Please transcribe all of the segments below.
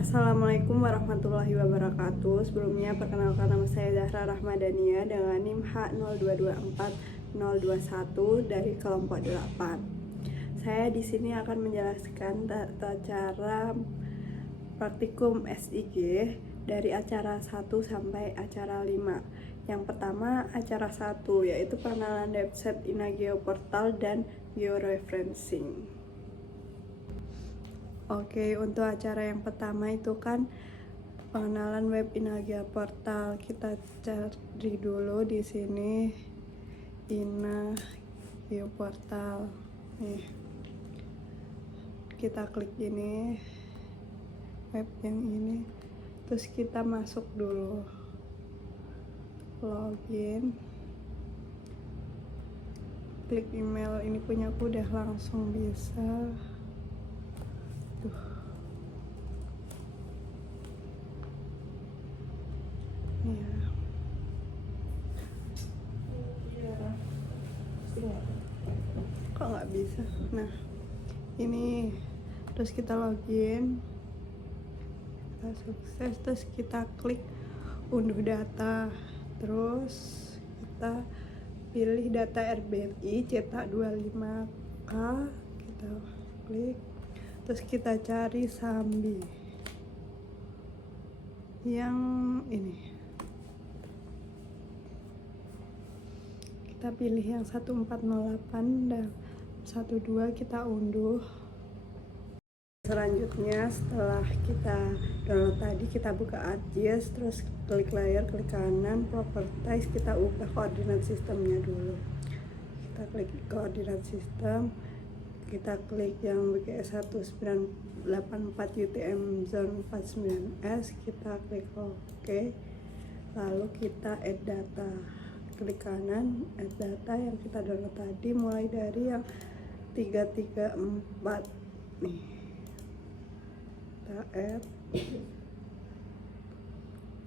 Assalamualaikum warahmatullahi wabarakatuh. Sebelumnya perkenalkan nama saya Zahra Rahmadania dengan NIM H0224-021 dari kelompok 8. Saya di sini akan menjelaskan tata cara praktikum SIG dari acara 1 sampai acara 5. Yang pertama acara 1 yaitu pengenalan website Inageo Portal dan georeferencing. Oke, untuk acara yang pertama itu kan pengenalan web Inageo Portal. Kita cari dulu di sini Inageo Portal. Nih. Kita klik ini web yang ini. Terus kita masuk dulu. Login. Klik email, ini punya aku udah langsung bisa. Kok nggak bisa? Nah, ini terus kita login, kita sukses, terus kita klik unduh data, terus kita pilih data RBI cetak 25K, kita klik, terus kita cari Sambi yang ini, kita pilih yang 1408 dan 12 kita unduh. Selanjutnya setelah kita download tadi, kita buka ArcGIS, terus klik layar, klik kanan, properties, kita ubah koordinat sistemnya dulu. Kita klik koordinat sistem, kita klik yang BGS 1984 UTM zone 49S, kita klik OK, lalu kita add data, klik kanan, add data yang kita download tadi, mulai dari yang 334 nih, kita add,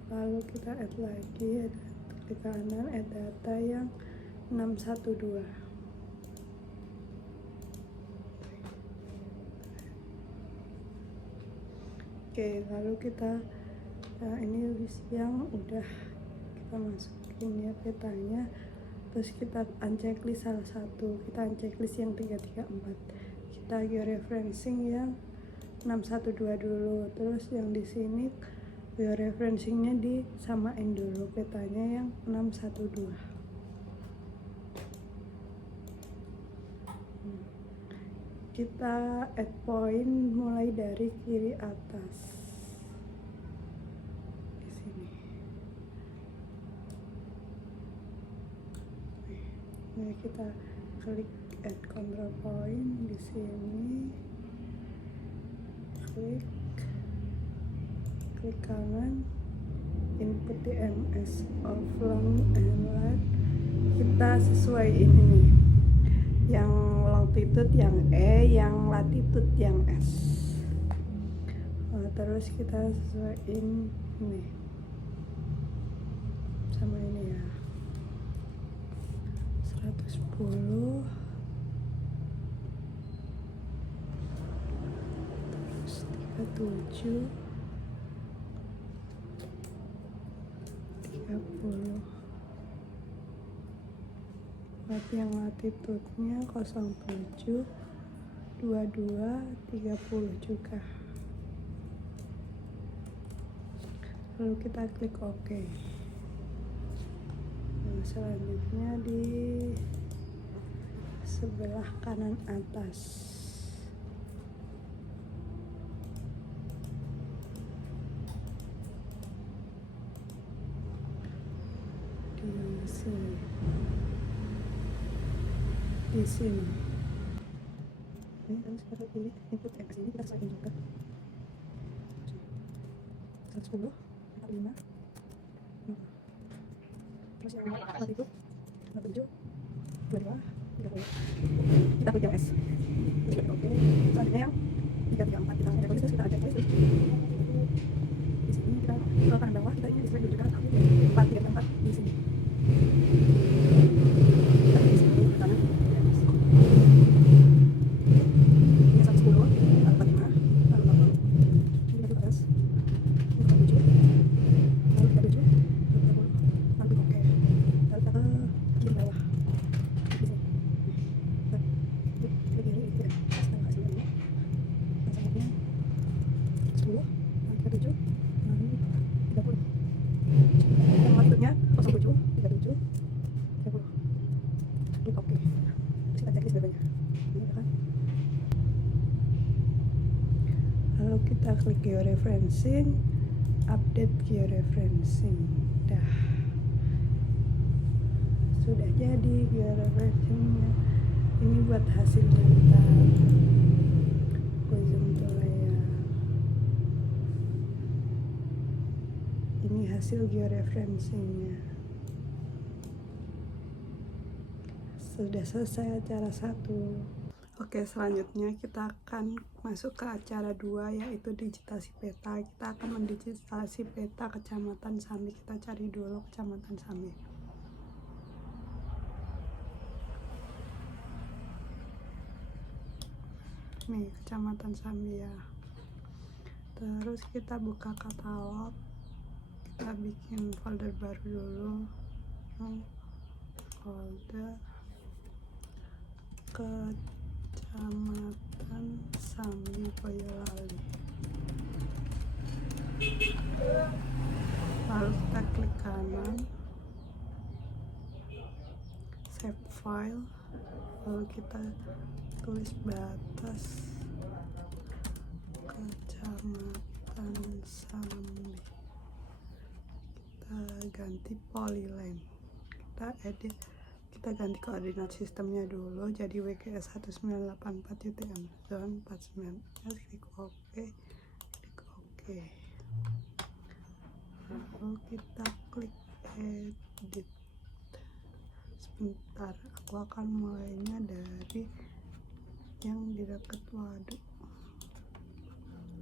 lalu kita add lagi, klik kanan, add data yang 612. Oke, lalu kita ini list yang udah kita masukin ya petanya, terus kita unchecklist salah satu, kita unchecklist yang 334, kita georeferencing yang 612 dulu, terus yang di sini georeferencingnya disamain dulu petanya yang 612. Kita add point mulai dari kiri atas di sini. Nah, kita klik add control point di sini, klik kanan, input DMS of long and right, kita sesuaiin ini, yang longitude yang E, yang latitude yang S. Terus kita sesuaiin ini sama ini ya, 110, terus 37, 30. Buat yang latitude-nya 07, 22, 30 juga. Lalu kita klik OK. Nah, selanjutnya di sebelah kanan atas, di sini. Ini kan sekarang pilih input X ini, kita sesuaikan juga 110, 45, terus yang latitude 47, 22, 30. Kita klik yang S, klik OK. Selanjutnya yang 334 kita referensi, terus kita ajak di sini, kita ke kanan bawah, kita ini display juga 434 di sini. Ini 110, 45, lalu 40. Ini 12. 37 30. Yang maksudnya 07 37 30. Klik oke. Terus kita checklist berikutnya. Ini kan. Lalu kita klik georeferencing, update georeferencing. Dah. Sudah jadi georeferencingnya. Ini buat hasilnya kita. Aku zoom dulu ya. Ini hasil georeferencingnya. Sudah selesai acara 1. Oke, selanjutnya kita akan masuk ke acara 2, yaitu digitasi peta. Kita akan mendigitasi peta Kecamatan Sambi. Kita cari dulu Kecamatan Sambi. Nih, Kecamatan Sambi ya. Terus kita buka katalog. Kita bikin folder baru dulu. Folder Kecamatan Sambi Boyolali. Lalu kita klik kanan, save file, lalu kita tulis batas Kecamatan Sambi. Kita ganti polyline, kita edit, kita ganti koordinat sistemnya dulu jadi WGS 1984 UTM zone 49S. Klik OK, klik OK. Lalu kita klik edit. Sebentar, aku akan mulainya dari yang di dekat waduk.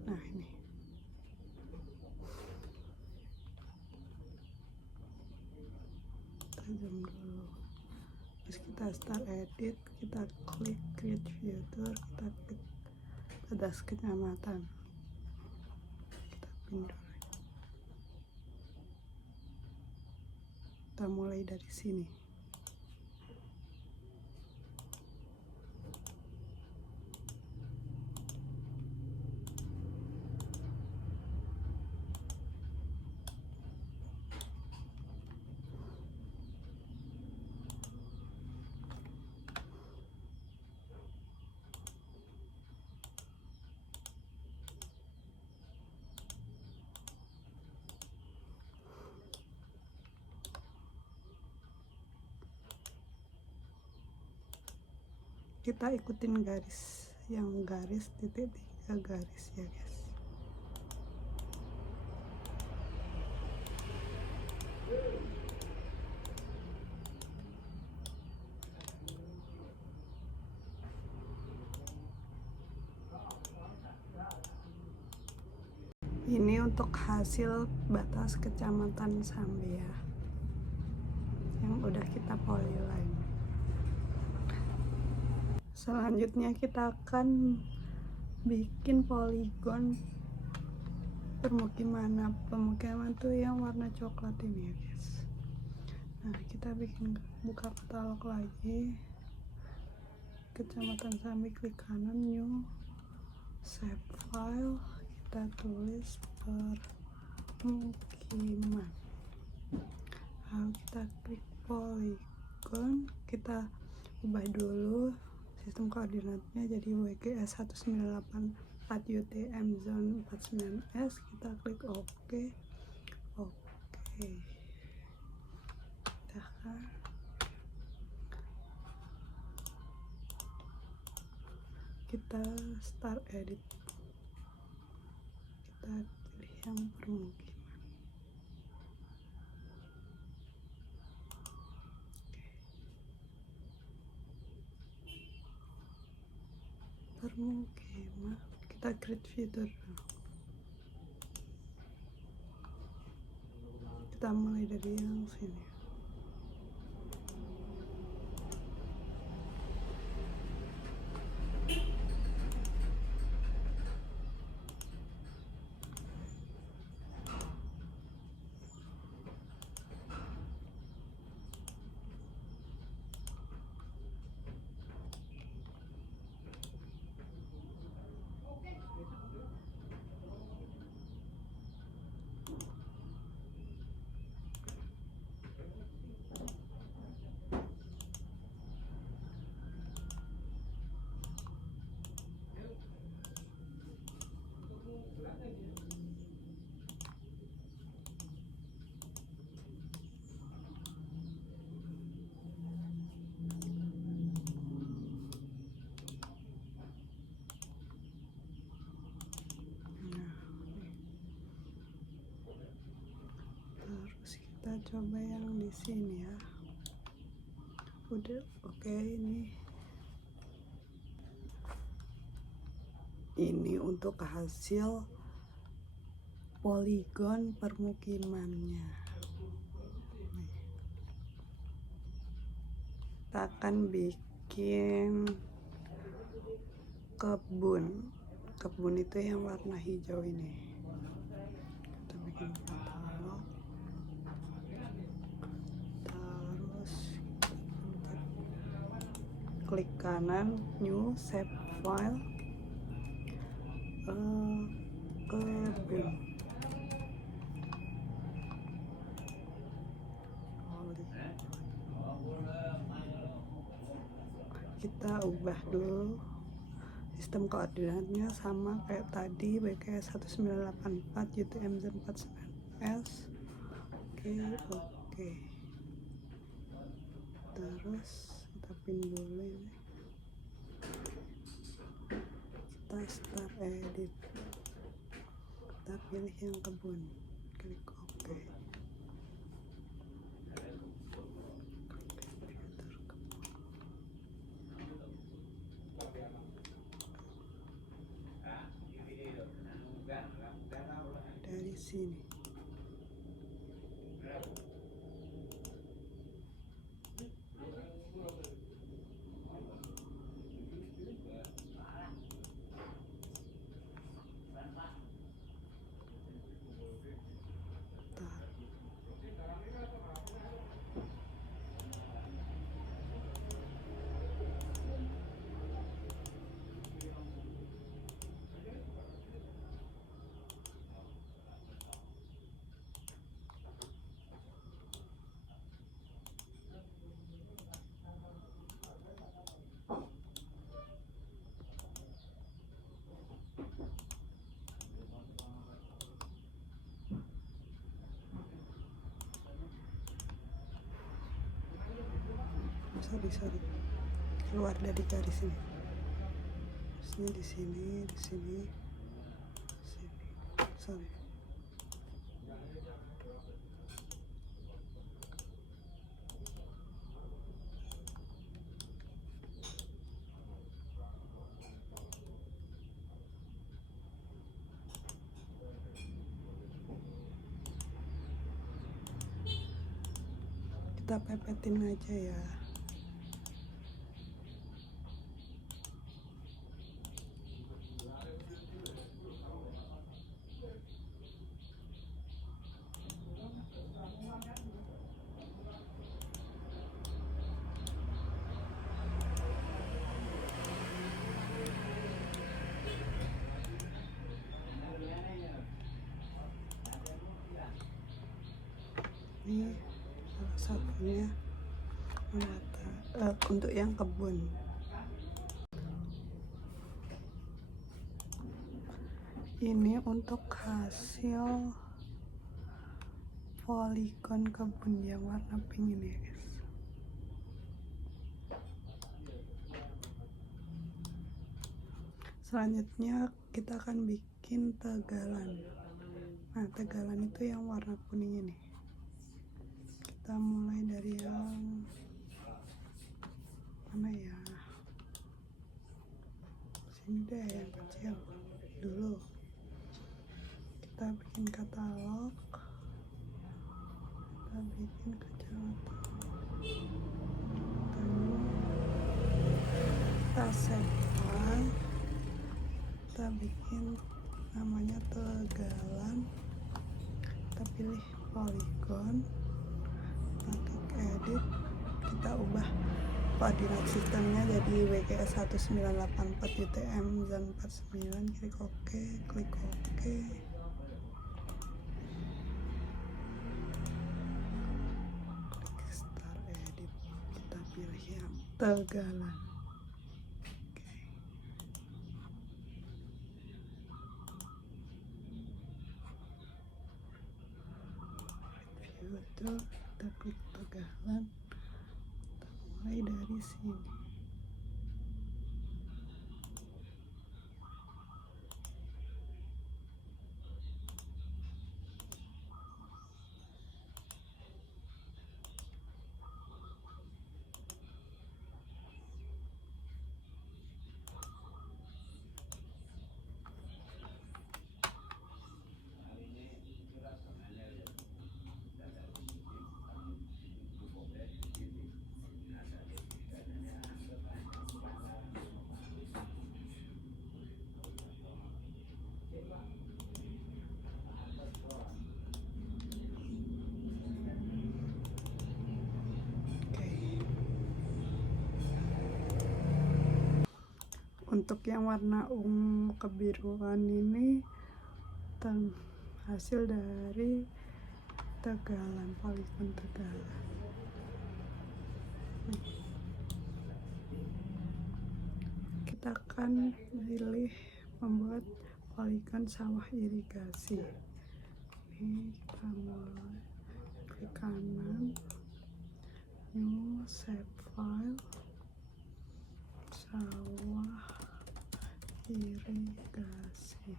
Nah, ini. Kita zoom dulu. Terus kita start edit, kita klik create filter, kita klik batas kecamatan, kita pindah. Kita mulai dari sini. Kita ikutin garis, yang garis titik 3 garis ya guys. Ini untuk hasil batas Kecamatan Sambi ya, yang udah kita polyline. Selanjutnya kita akan bikin poligon permukiman. Pemukiman tuh yang warna coklat ini ya guys. Nah, kita bikin, buka katalog lagi, Kecamatan Sambi, klik kanan, new, save file, kita tulis permukiman. Lalu kita klik poligon, kita ubah dulu sistem koordinatnya jadi WGS 1984 UTM zone 49S. Kita klik OK. Udah kan? Kita start edit, kita pilih yang permukiman. Permukiman, kita create fitur. Kita mulai dari yang sini. kita coba yang di sini ya. Udah oke. Ini untuk hasil poligon permukimannya. Kita akan bikin kebun itu yang warna hijau ini. Kita bikin katalog, terus klik kanan new save file, kebun. Kita ubah dulu sistem koordinatnya sama kayak tadi, BKS 1984 UTMZ 49S. Oke. Terus kita pin dulu ini. Kita start edit. Kita pilih yang kebun. Klik oke. Dari sini. Sorry, keluar dari garis ini. Terusnya di sini. Sorry. Kita pepetin aja ya. Ini salah satunya untuk yang kebun. Ini untuk hasil poligon kebun yang warna pink ini ya guys. Selanjutnya kita akan bikin tegalan. Nah, tegalan itu yang warna kuning ini. Kita mulai dari yang mana ya? Sini deh, yang kecil dulu. Kita bikin katalog. Kita bikin kecamatan. Kita save file. Kita bikin namanya tegalan. Kita pilih poligon. Klik edit. Kita ubah koordinat sistemnya jadi WGS 1984 UTM dan 49. Klik OK, klik OK. Klik start edit. Kita pilih yang tegalan. Itu kita klik tegalan, kita mulai dari sini. Untuk yang warna ungu kebiruan ini hasil dari tegalan, poligon tegalan. Kita akan pilih membuat poligon sawah irigasi. Ini kita mulai klik kanan, new save file, sawah irigasi.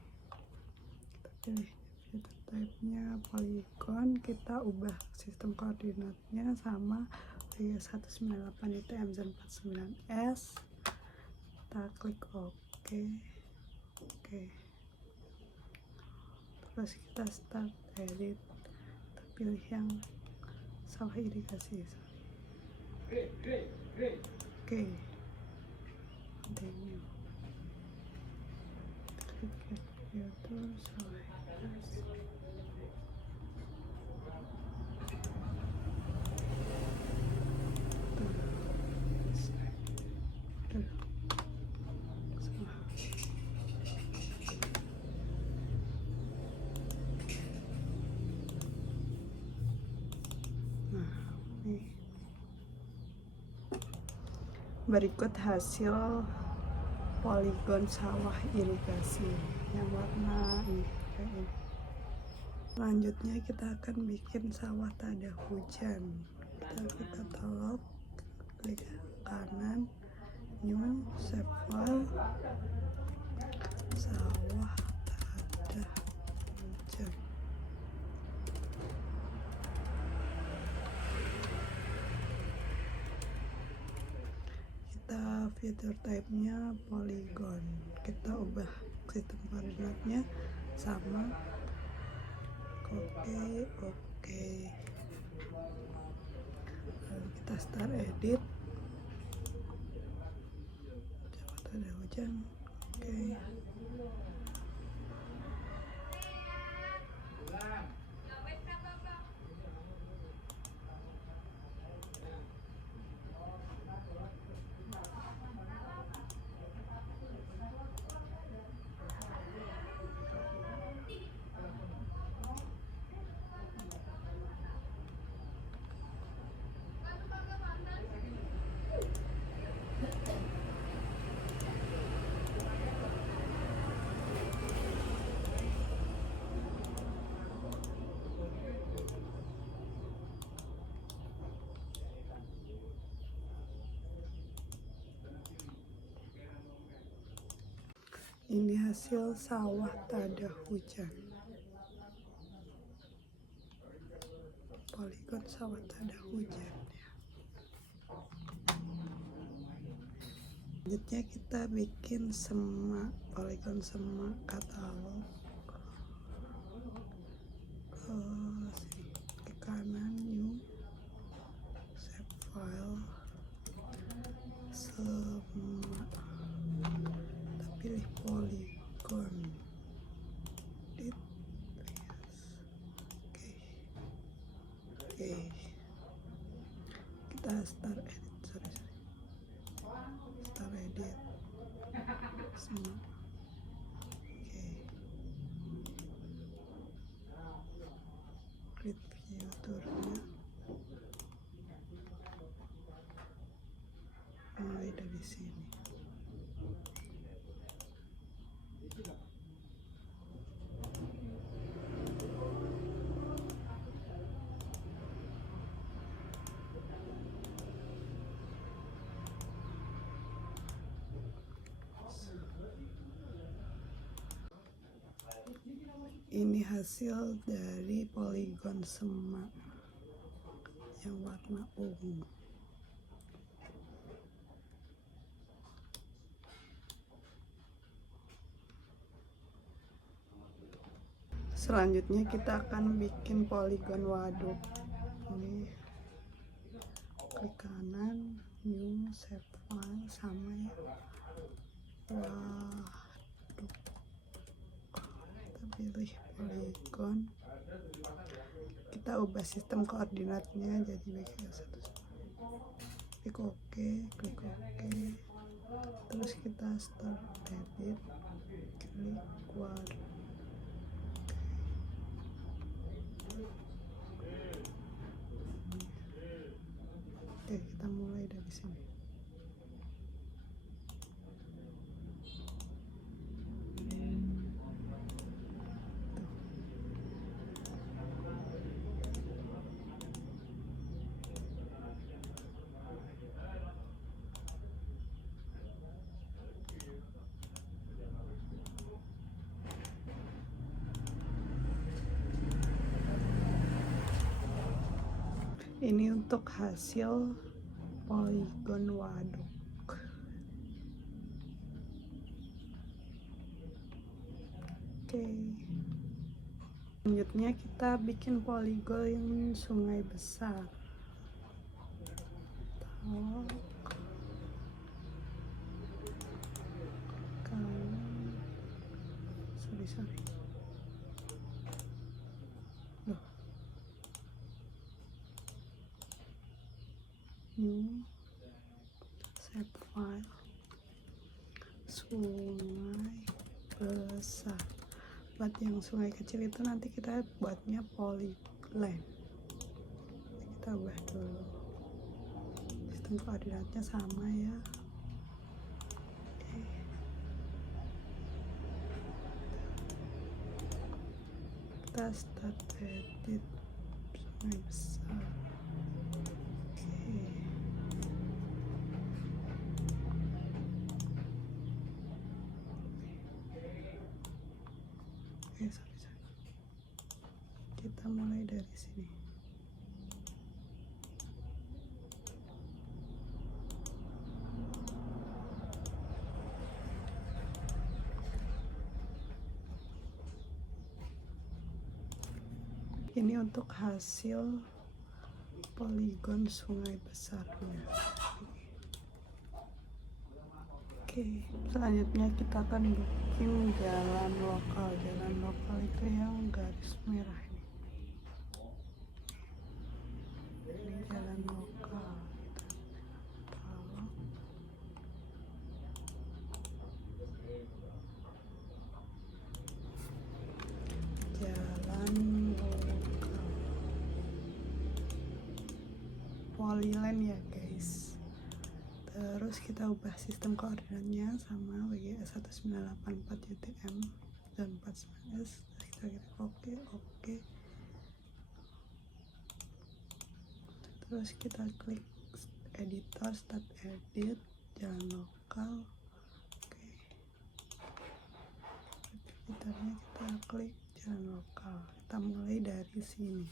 Kita pilih filter type-nya poligon, kita ubah sistem koordinatnya sama 198 ITM 49S. Kita klik OK. Terus kita start edit, kita pilih yang sawah irigasi. Continue. Klik filter sawah irigasi. Berikut hasil poligon sawah irigasi yang warna ini kayak ini. Selanjutnya kita akan bikin sawah tak ada hujan. Kita ke katalog, klik kanan, new save file, sawah tak ada hujan. Filter type-nya poligon, kita ubah sistem koordinatnya sama oke. Lalu kita start edit, coba ada hujan. Ini hasil sawah tak ada hujan. Poligon sawah tak ada hujan. Selanjutnya kita bikin semak, poligon semak katalog. Ke kanan, new save file, semak. Pilih poligon, oke. Kita start edit, start edit semua. Create filternya mulai dari sini. Ini hasil dari poligon semak yang warna ungu. Selanjutnya kita akan bikin poligon waduk. Ini klik kanan, new save file sama ya. Waduk. Kita pilih poligon. Kita ubah sistem koordinatnya jadi BK1. Klik OK. terus kita start edit, klik quad. Oke, kita mulai dari sini. Ini untuk hasil poligon waduk. Oke. Selanjutnya kita bikin poligon sungai besar. Sorry. Loh. New save file sungai besar. Buat yang sungai kecil itu nanti kita buatnya polyline. Kita ubah dulu sistem koordinatnya sama ya. Oke. Kita start edit sungai besar. Sorry. Kita mulai dari sini. Ini untuk hasil poligon sungai besarnya. Oke, selanjutnya kita akan bikin jalan lokal. Jalan lokal itu yang garis merah ini. Ini jalan lokal. Jalan lokal. Polyline ya guys. Terus kita ubah sistem koordinatnya sama WGS 1984 UTM dan 49S. Kita klik oke. Terus kita klik editor, start edit, jalan lokal. Oke. Editornya kita klik jalan lokal. Kita mulai dari sini.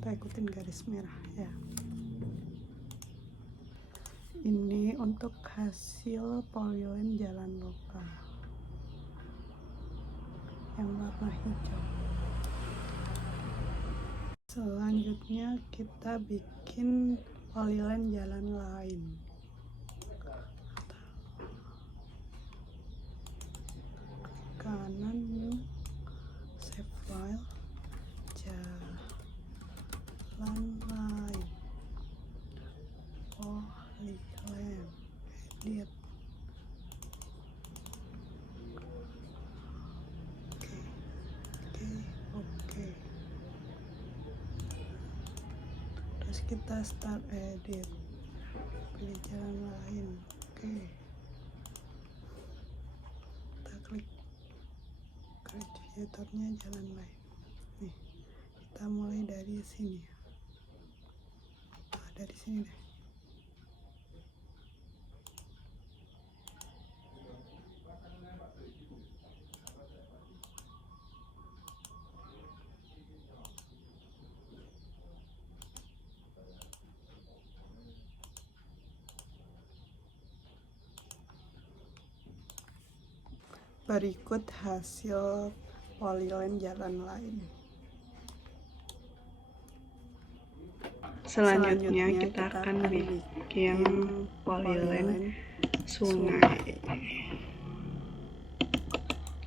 Kita ikutin garis merah ya. Ini untuk hasil polyline jalan lokal yang warna hijau. Selanjutnya kita bikin polyline jalan lain. Kanan, new save file, jalan lain, polyline, edit. Oke. Terus kita start edit, pilih jalan lain. Oke. Kita klik creatornya jalan lain. Nih, kita mulai dari sini. Dari sini deh. Berikut hasil polyline jalan lain. Selanjutnya kita akan bikin polyline sungai.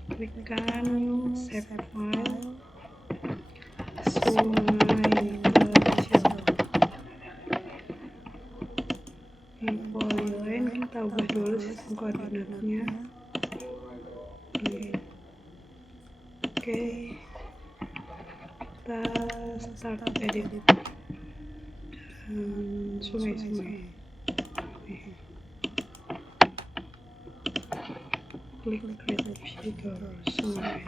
Klikkan save file sungai kecil. Di polyline kita ubah dulu sistem koordinatnya. Oke, kita start edit sungai. Klik create figure sungai.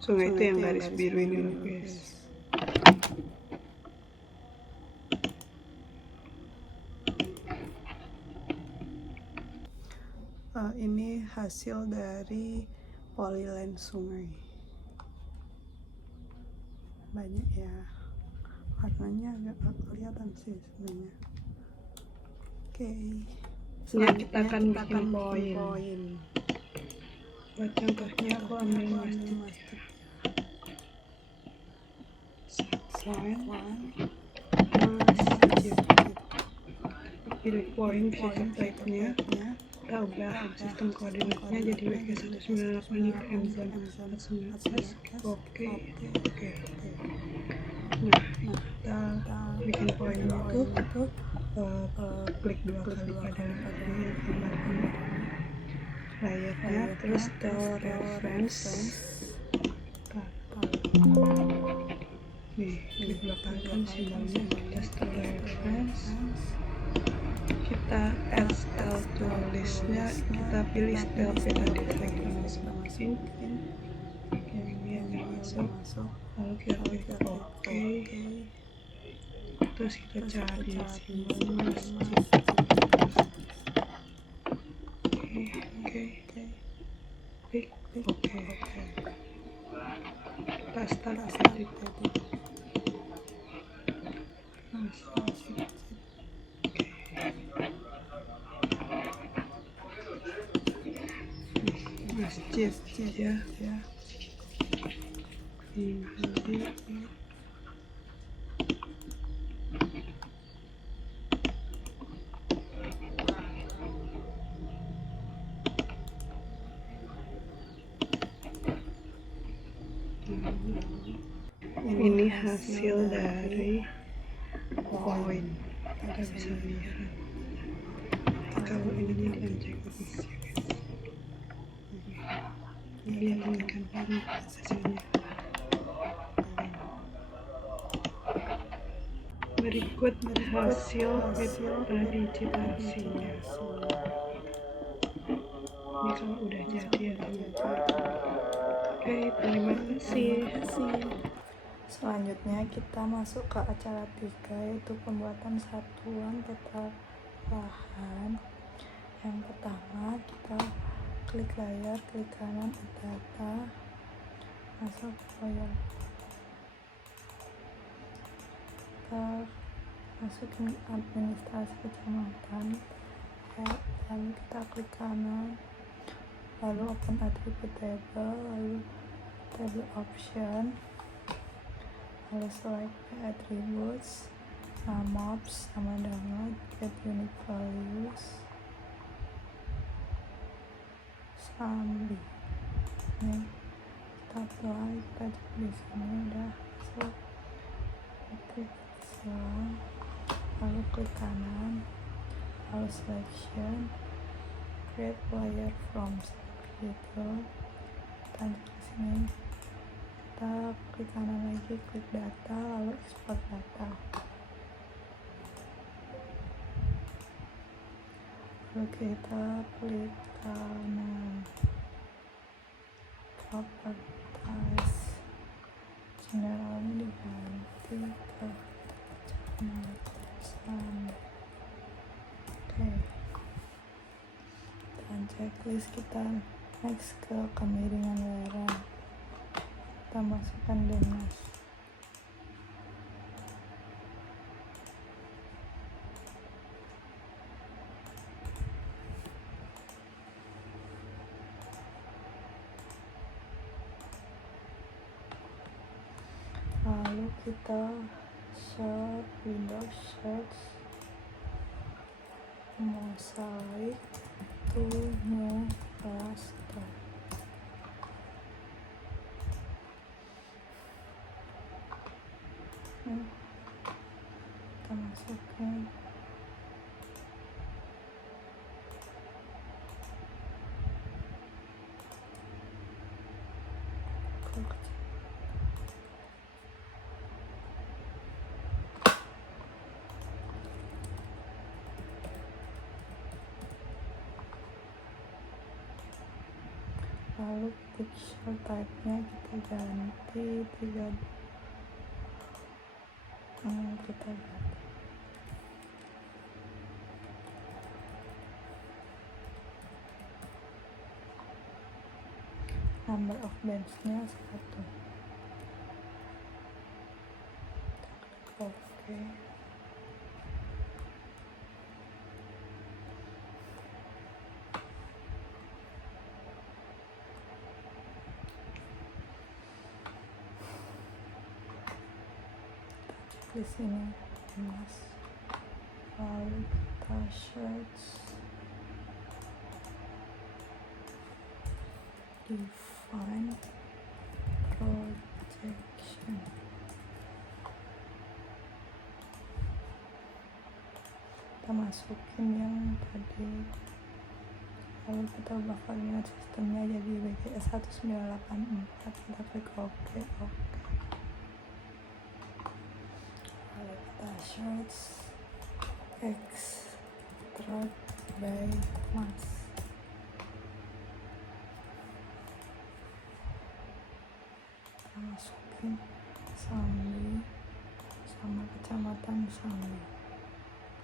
Sungai itu yang garis biru ini loh guys. Ini hasil dari polyline sungai. Banyak ya, warnanya agak kelihatan sih sebenarnya. Oke, selanjutnya kita akan bikin poin. Buat contohnya aku ambil masjid. Masjid. Pilih poin view type-nya. Kita ubah sistem koordinatnya jadi WG198 MZ 419. Oke. Nah, kita bikin poinnya itu klik 2 kali pada layarnya, terus ke reference. Nih, klik 2 kali kan simbolnya, kita setel reference. Kita add style to listnya, kita pilih style tadi kita masukin. Oke, ini yang masuk. Lalu kita klik OK. Terus kita cari simbol masjid. Oke. Klik OK. Kita start edit. Masjid ya. Ini hasil dari poin. Kita bisa lihat kalau ini dilanjut lihat kan hasilnya. Berikut hasil digitasinya. Ini kalau udah jadi ya teman-teman. Oke, terima kasih. Selanjutnya kita masuk ke acara 3, yaitu pembuatan satuan peta lahan. Yang pertama kita klik layar, klik kanan data, masuk file, kita masukin administrasi kecamatan, lalu kita klik kanan, lalu open attribute table, lalu table option, lalu select by attributes, mobs sama download, get unique values, sambil ini kita apply, kita cek di sini udah masuk, klik selang, lalu klik kanan, lalu selection, create layer from gitu, kita cek di sini, kita klik kanan lagi, klik data, lalu export data. Lalu kita klik kanan, properties, generalnya diganti ke kecamatan. Oke, dan checklist kita next ke kemiringan lereng, kita masukkan dinas. lalu kita search Windows search mosaic to new raster. Kita masukin lalu pixel type-nya kita ganti 3 kita ganti number of bands-nya 1. Oke. Di sini mas, lalu kita search define projection. Kita masukin yang tadi, lalu kita ubah koordinat sistemnya jadi WGS 1984. Kita klik OK. Lalu kita search extract by mass. Kita masukin Sambi sama kecamatan Sambi.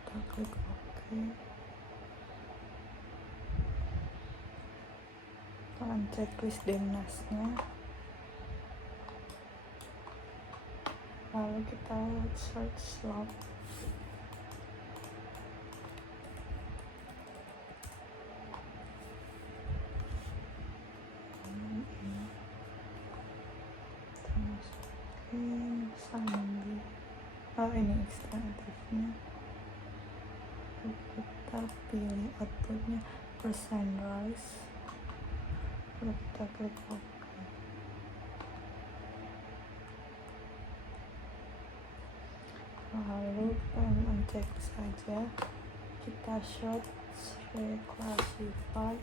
Kita klik OK. Kita checklist Demnasnya, lalu kita search slot. Kita masukin Sambi. Ini extra aktifnya. Kita pilih outputnya percent rise. Lalu kita klik OK. Lalu uncek saja, kita search reclassify.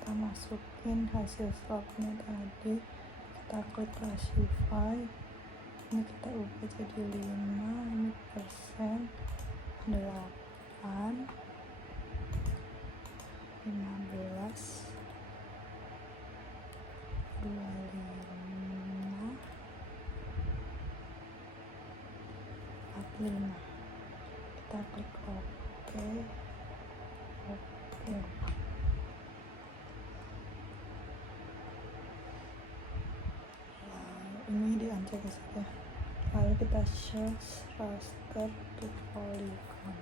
Kita masukin hasil slotnya tadi, kita klik classify. Ini kita ubah jadi 5, ini persen 8, 15, 25, 45. Kita klik OK. Ini diancek saja. Lalu kita search raster to polygon.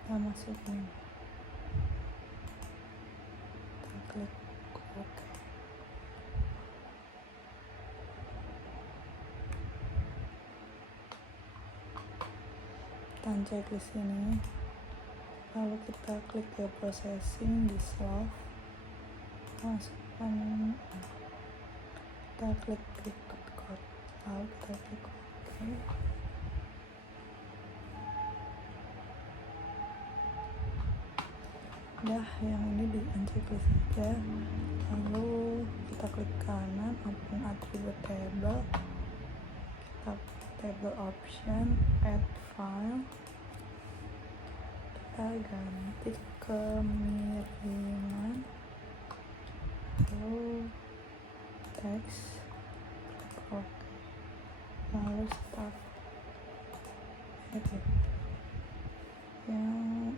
Kita masukin, kita klik OK. Kita cek di sini, lalu kita klik ke processing di solve, masukkan, kita klik code, lalu kita klik OK. Udah, yang ini di-uncek saja. Lalu kita klik kanan, open attribute table, kita table option, add file, kita ganti kemiringan, lalu teks, klik OK, lalu start edit yang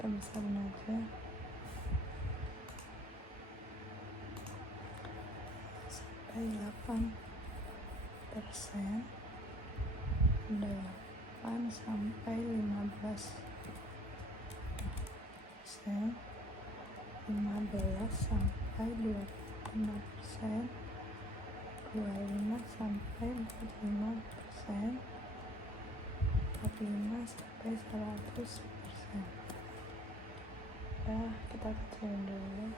kita besarin aja sampai 8%, 8 sampai 15%, 15 sampai 25%, 25 sampai 45%, 45 sampai 100%. Ya, kita kecilin dulu,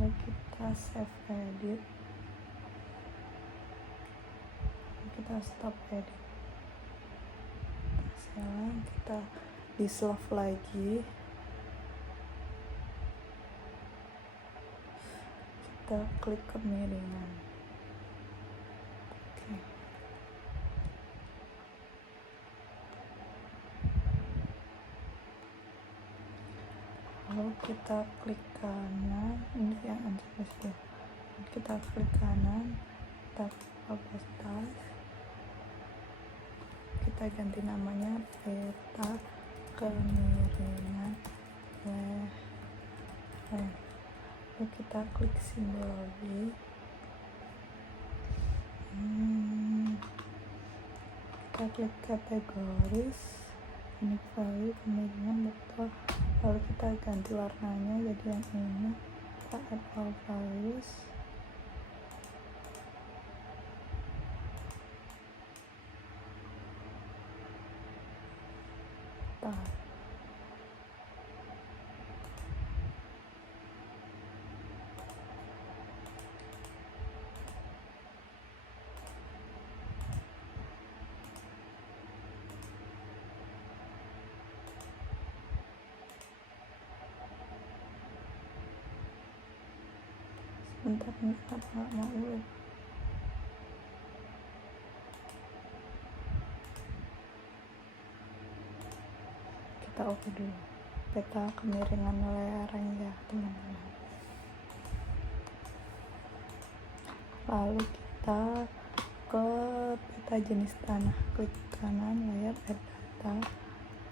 lalu kita save edit, lalu kita stop edit. Sekarang kita di solve lagi, kita klik kemiringan. Oke. Lalu kita klik kanan, ini yang anjir, kita klik kanan, kita opacity, kita ganti namanya peta kemiringan lalu kita klik simbol B, kita klik kategoris, unique value kemiringan betul, lalu kita ganti warnanya jadi yang ini, kita add all values, bentar nih, apa nggak mau kita oke dulu peta kemiringan lereng ya teman-teman. Lalu kita ke peta jenis tanah, klik kanan layar add data,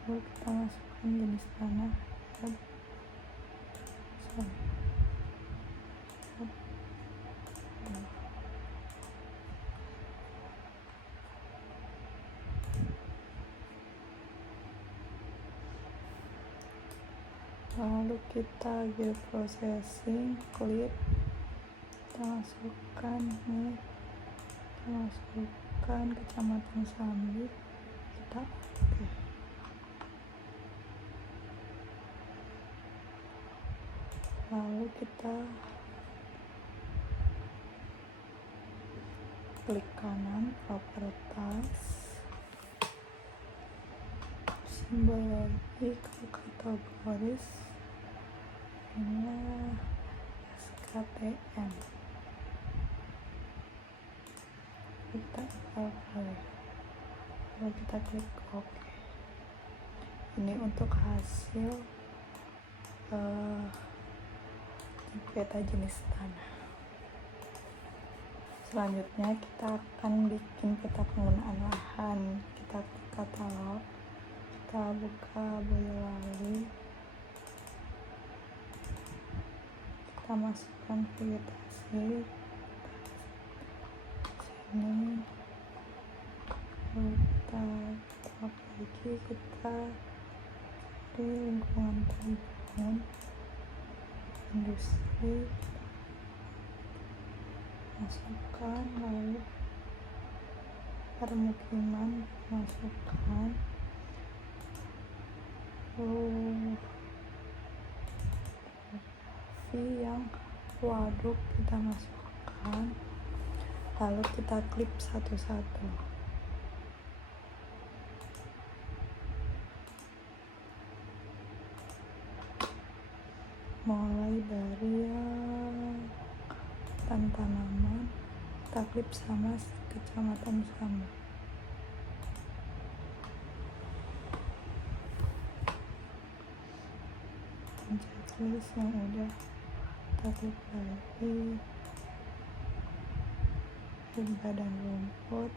lalu kita masukkan jenis tanah, lalu kita geoprocessing, klik, kita masukkan nih, kita masukkan Kecamatan Sambi, kita oke. Lalu kita klik kanan properties, simbol lagi ke kategoris, ini SKTM, kita apply, lalu kita klik OK. Ini untuk hasil peta jenis tanah. Selanjutnya kita akan bikin peta penggunaan lahan. Kita klik katalog, kita buka Boyolali, kita masukkan vegetasi sini, kita tap lagi, kita di lingkungan bangunan industri, masukkan, lalu permukiman masukkan, yang waduk kita masukkan, lalu kita klik satu-satu. Mulai dari tanaman, kita klik sama Kecamatan Sambi. Checklist yang udah kita klik lagi, badan rumput,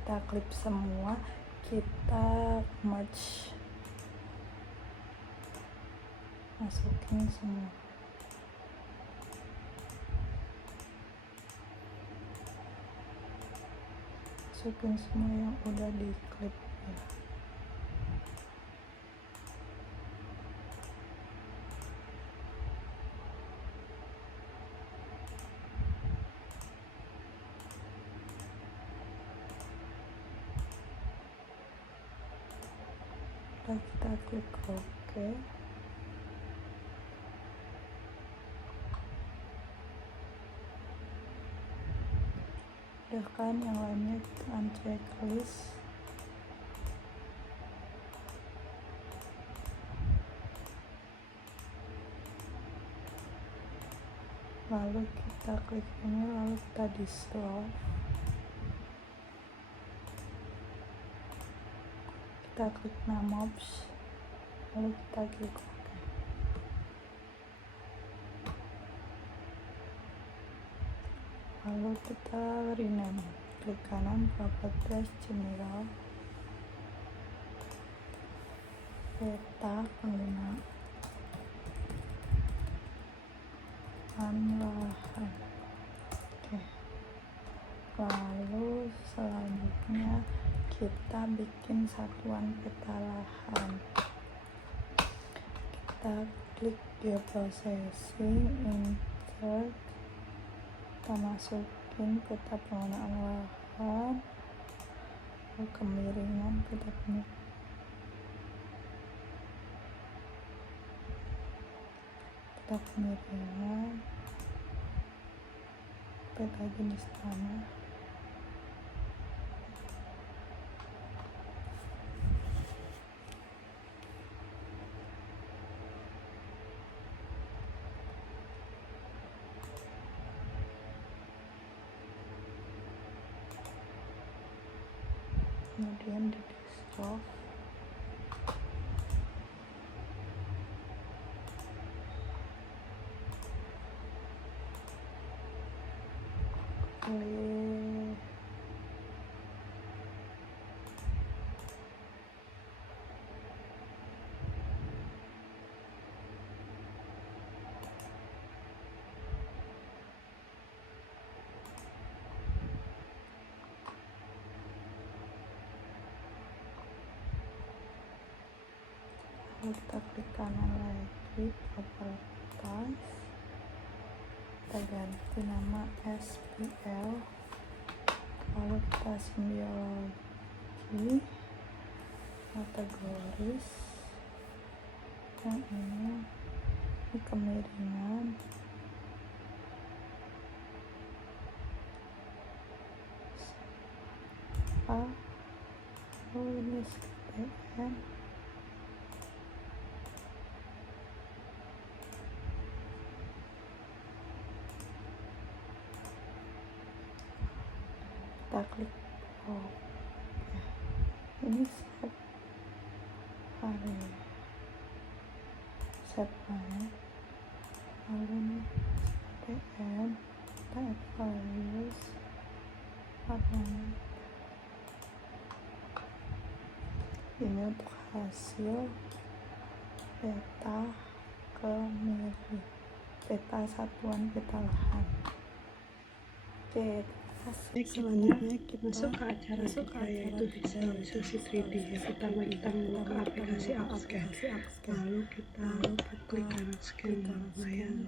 kita klik semua, kita merge, masukin semua. Masukin semua yang udah di klip ya. Dan kita klik OK. Udah kan, yang lainnya kita uncheck list. Lalu kita klik ini, lalu kita dissolve. Kita klik Namobs, lalu kita klik OK. Lalu kita rename, klik kanan properties general, peta penggunaan lahan. Oke. Lalu selanjutnya kita bikin satuan peta lahan. Kita klik geoprocessing, insert, kita masukin peta penggunaan lahan, lalu kemiringan, peta kemiringan, peta jenis tanah, kemudian di dissolve. Lalu kita klik kanan lagi, properties, kita ganti nama SPL, lalu kita simbiologi, kategoris, yang ini kemiringan, lalu ini SPN, kita klik OK. Ini set area, set line, lalu ini SPN, kita add values, warnanya. Ini untuk hasil peta kemiringan, peta satuan peta lahan. Oke, selanjutnya kita masuk ke acara kita, yaitu visualisasi 3D ya. Pertama kita mau ke aplikasi AppScan, lalu kita klik kanan scan layan,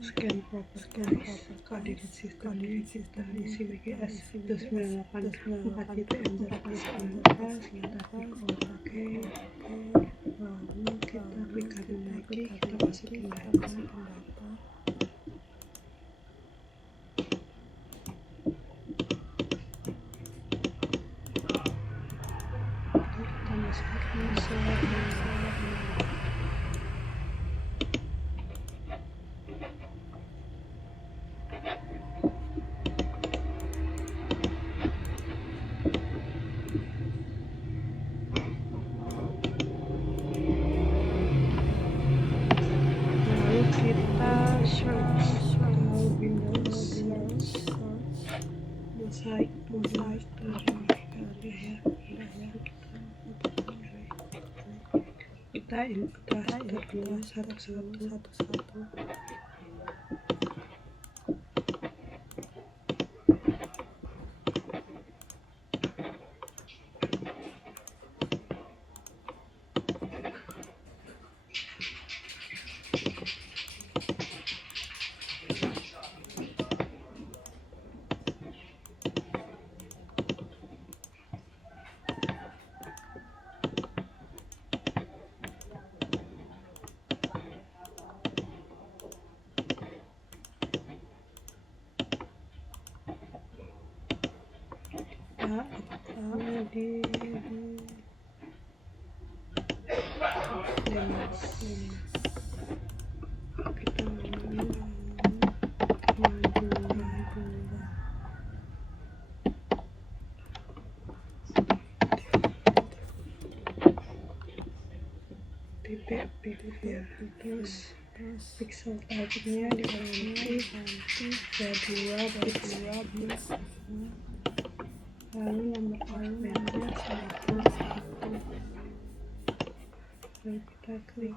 scan properties, koordinat sistemnya kita isi WGS 2984 itu M019, kita klik OK, lalu kita klik kanan lagi, kita masukin data. Lalu kita kita start dulu satu-satu. Di kita maju titik ya, terus pixel type-nya diganti ke 2 bits, lalu nomor offset-nya 1, lalu kita klik.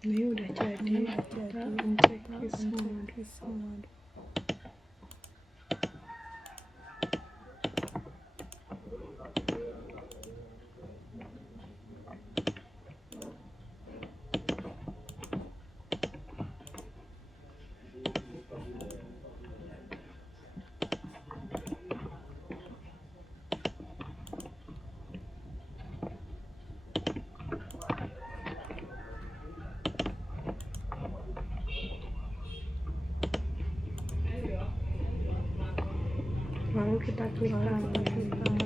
Ini udah jadi, kita uncek semua. Lalu kita klik kanan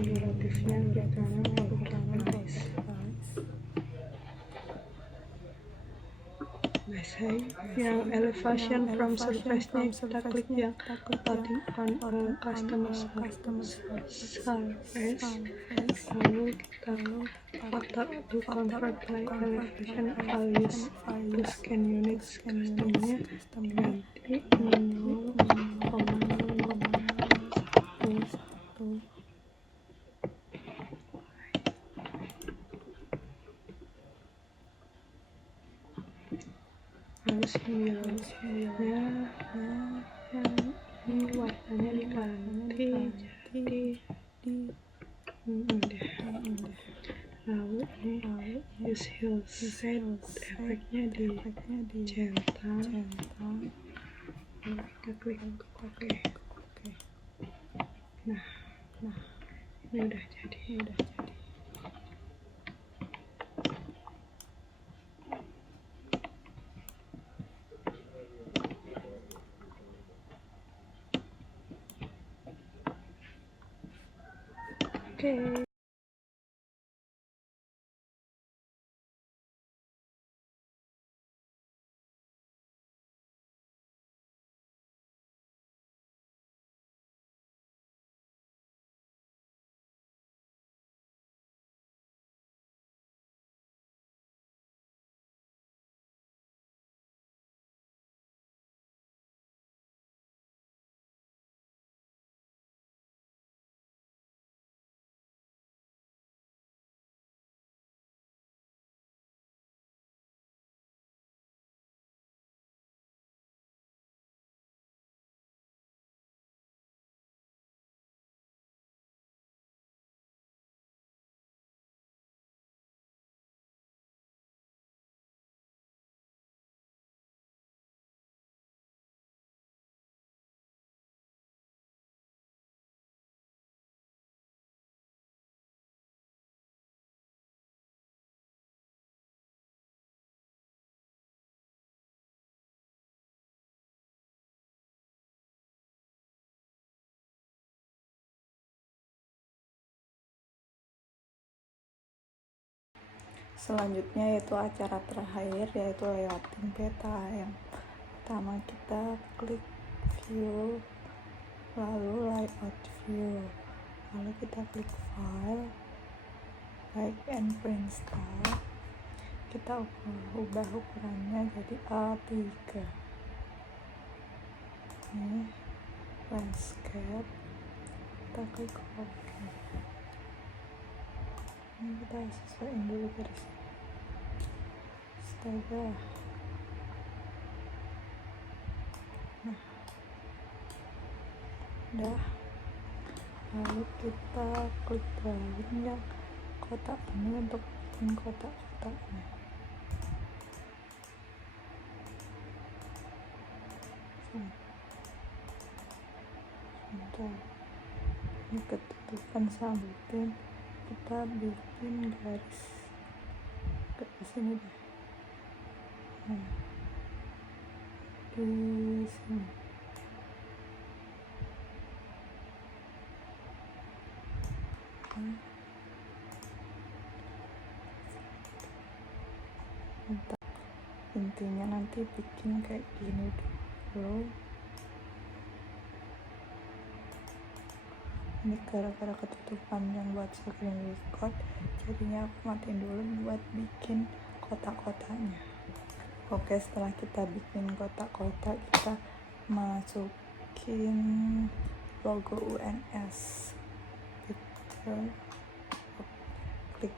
duratifnya, klik kanan lalu price. Yang elevation from surface-nya kita klik yang on customer surface, lalu kita foto to convert by elevation values to scan unit, customnya ganti 0,001. Lalu simbolnya yang ini warnanya diganti jadi udah. Lalu ini use hillside, efeknya dicentang, lalu kita klik oke. Nah ini udah jadi. Oke. selanjutnya yaitu acara terakhir, yaitu layouting peta. Yang pertama kita klik view, lalu layout view, lalu kita klik file, baik and print style, kita ubah ukurannya jadi A3. Ini landscape, kita klik OK. Ini kita sesuaiin dulu garisnya. Astaga. Nah, udah. Lalu kita klik drawing yang kotak ini untuk bikin kotak-kotaknya. Sebentar, ini ketutupan sambutin, kita bikin garis ke sini deh. Nah, di sini. Intinya nanti bikin kayak gini dulu. Ini gara-gara ketutupan yang buat screen record, jadinya aku matiin dulu buat bikin kotak-kotaknya. Oke, setelah kita bikin kotak-kotak, kita masukin logo UNS. Picture, klik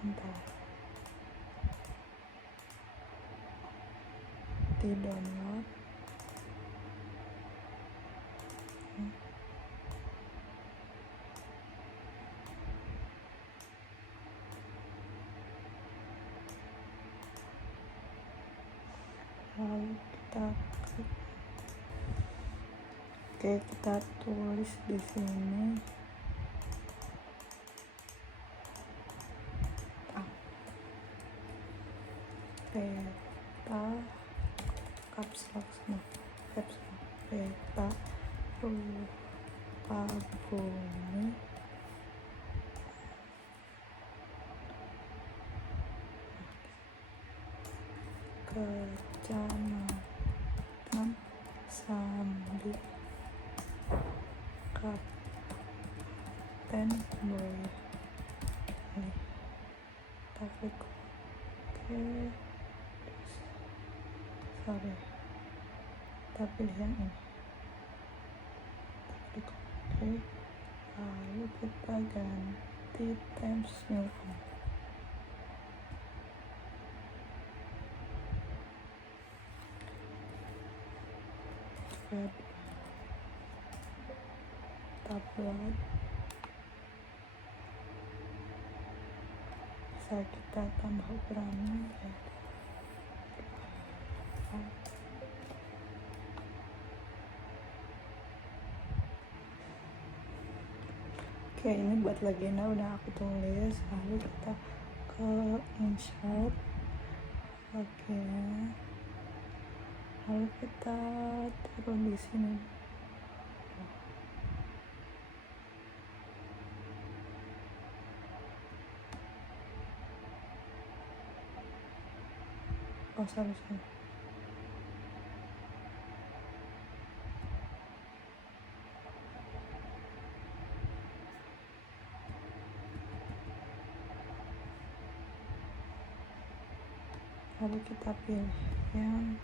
bentar, di download. Lalu kita klik. Oke, kita tulis di sini peta caps lock peta rupa bumi Kecamatan Sambi, Kabupaten Boyolali. Kita klik OK. Sorry, kita pilih yang ini. Kita klik OK. Lalu kita ganti Times New Roman. Tablet bisa kita tambah ukurannya ya. Oke, ini buat legenda udah aku tulis. Lalu kita ke insert, oke, lalu kita turun di sini. Oh, sorry. Lalu kita pilih yang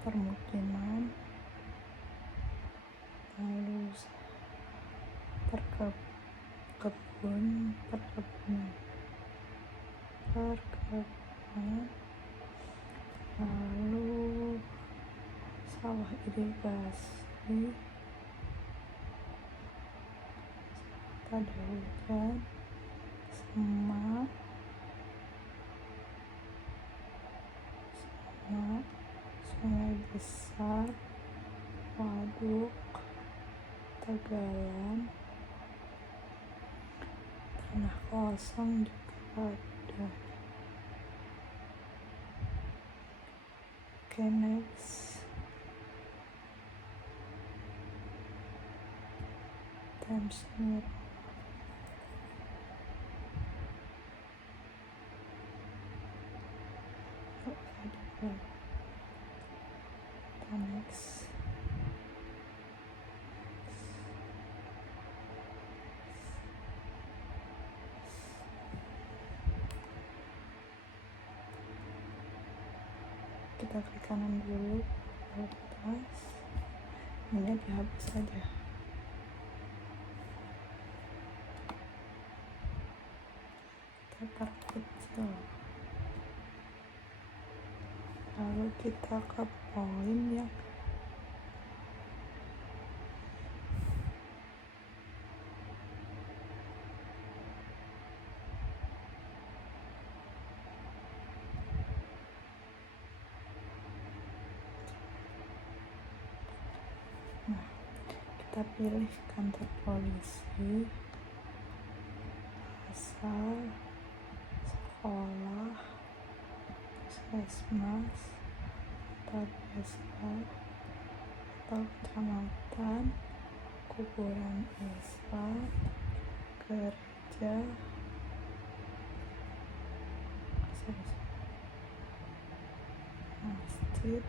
permukiman, lalu perkebunan, lalu sawah irigasi, pada hujan, semak, sungai besar, waduk, tegalan, tanah kosong juga ada. Oke, next. times neuron. Next. Kita klik kanan dulu, atas, ini dihapus saja. Kita taruh kecil, lalu kita ke poin yang kita pilih kantor polisi, asal, sekolah, puskesmas, atau desa, atau kecamatan, kuburan Islam, gereja, masjid,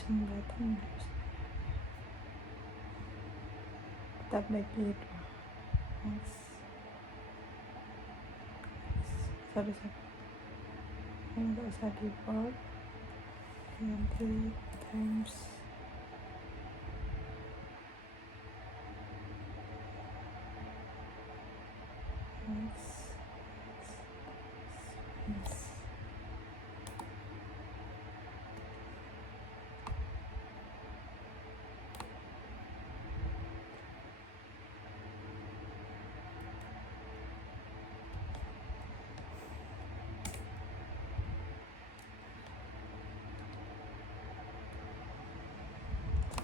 jembatan. Kita bagi dua. Next. Sorry. Ini nggak usah di bold. Ganti times. Next.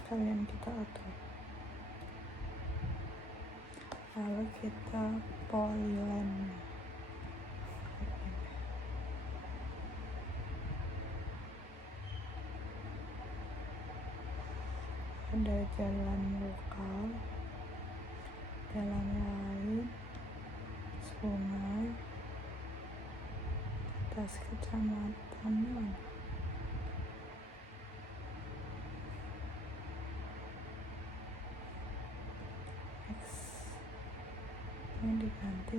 Kalian kita atur, lalu kita polyland. Ada jalan lokal, jalan lain, sungai, atas kecamatan mana? Ini diganti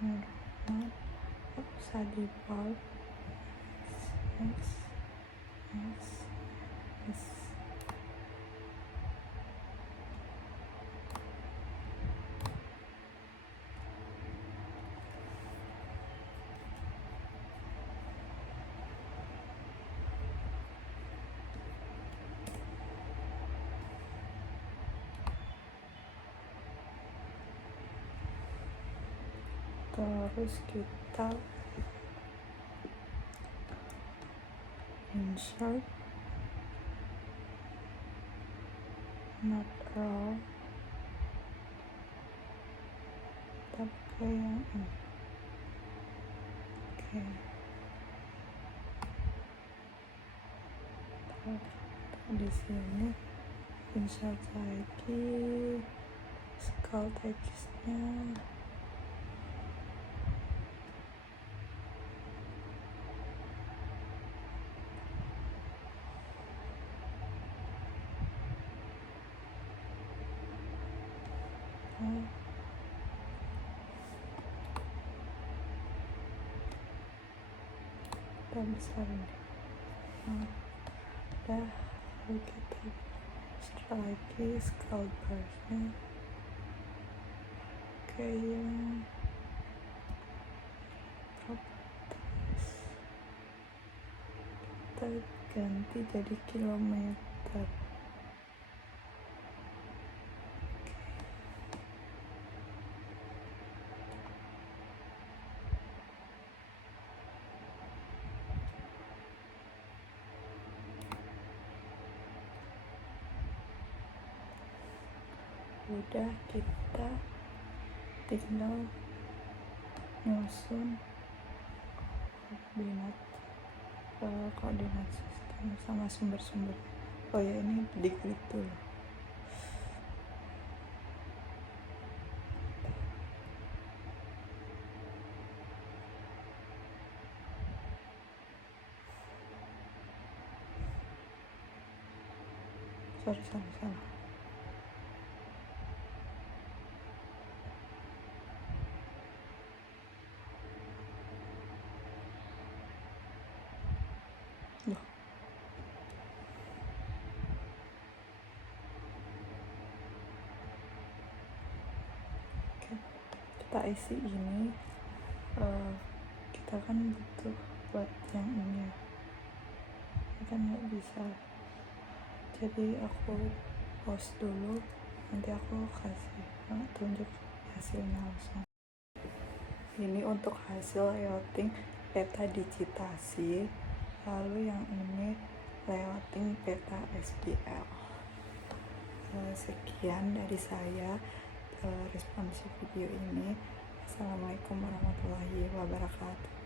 neuron, usah di bold. Next. Terus kita insert not raw, kita pakai yang ini. Oke. Di sini insert lagi skull textnya. Kita besarin deh. Udah, lalu kita setelah lagi skull brushnya ke yang properties, kita ganti jadi kilometer. Udah, kita tinggal nyusun koordinat koordinat sistem sama sumber-sumber. Oh ya, ini diklik dulu. Salah. Loh. Oke, kita isi ini. Kita kan butuh buat yang ini ya, kan nggak bisa, jadi aku pause dulu, nanti aku kasih tunjuk hasilnya langsung. Ini untuk hasil layouting peta digitasi, lalu yang ini layouting peta SQL. Sekian dari saya responsif video ini. Assalamualaikum warahmatullahi wabarakatuh.